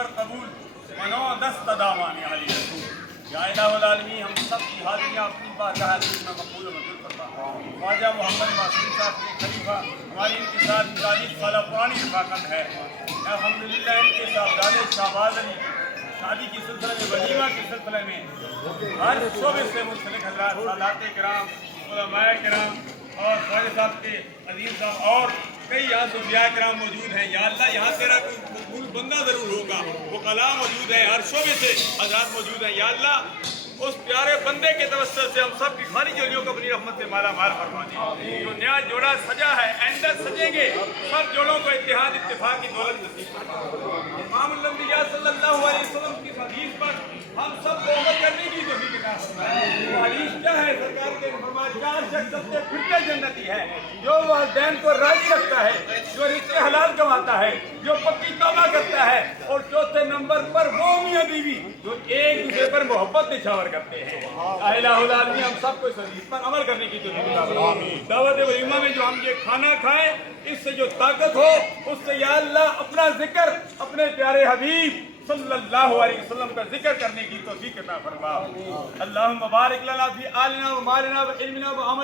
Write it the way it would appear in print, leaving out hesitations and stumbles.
पर कबूल मनो दस्त दामाने अली रसूल। या इलाहुल आलमीन हम सब की हाजिरियाँ अपनी बारगाह में मकबूल व मंजूर फरमा। ख्वाजा मोहम्मद मासूम साहब के खलीफा हमारी इनके साथ 40 साल पुरानी रफाकत है। अल्हम्दुलिल्लाह इनके साहबजादे शाहबाज अली शादी की सिलसिले में, वलीमा के सिलसिले में हर शोबे से मुंसलिक हज़रात, सादात किराम, उलमाए किराम और ख्वाजा साहब के अजीम साहब और कई यहाँ सूफिया किराम मौजूद हैं। या अल्लाह यहाँ तेरा कोई बंदा ज़रूर होगा, वो कलाम मौजूद है, हर शोबे से हज़रात मौजूद हैं। या अल्लाह उस प्यारे बंदे के तवस्सुल से हम सब की खाली जोड़ियों को अपनी रहमत से माला माल फरमा दे। जो नया जोड़ा सजा है, आइंदा सजेंगे, सब जोड़ों को इत्तेहाद इत्तेफाक की दौलत नसीब फरमा। इमामुल अंबिया सल्लल्लाहु अलैहि वसल्लम की हदीस पर हम सब को अमल करने की तौफीक अता फरमाए। वो हदीस क्या है? सरकार के फरमाया, 4 शख्स सबसे फिरते जन्नती है, जो वालिदैन को राजी रखता है, जो रिज़्क़ हलाल कमाता है, जो पक्की तौबा करता है, और चौथे नंबर पर वो मियां बीवी जो एक दूसरे पर मोहब्बत निछावर करते हैं। इलाहुल आलमीन हम सबको इस हदीस पर अमल करने की तौफीक अता फरमाए। दावत वलीमा में जो हम ये खाना खाएं, इससे जो ताकत हो, उससे या अल्लाह अपना जिक्र अपने प्यारे हबीब सल्लल्लाहु अलैहि वसल्लम का जिक्र करने की तौफीक अता फरमा। अल्लाहुम्मा बारिक लना फी आलिना व मालिना व इल्मिना व अमल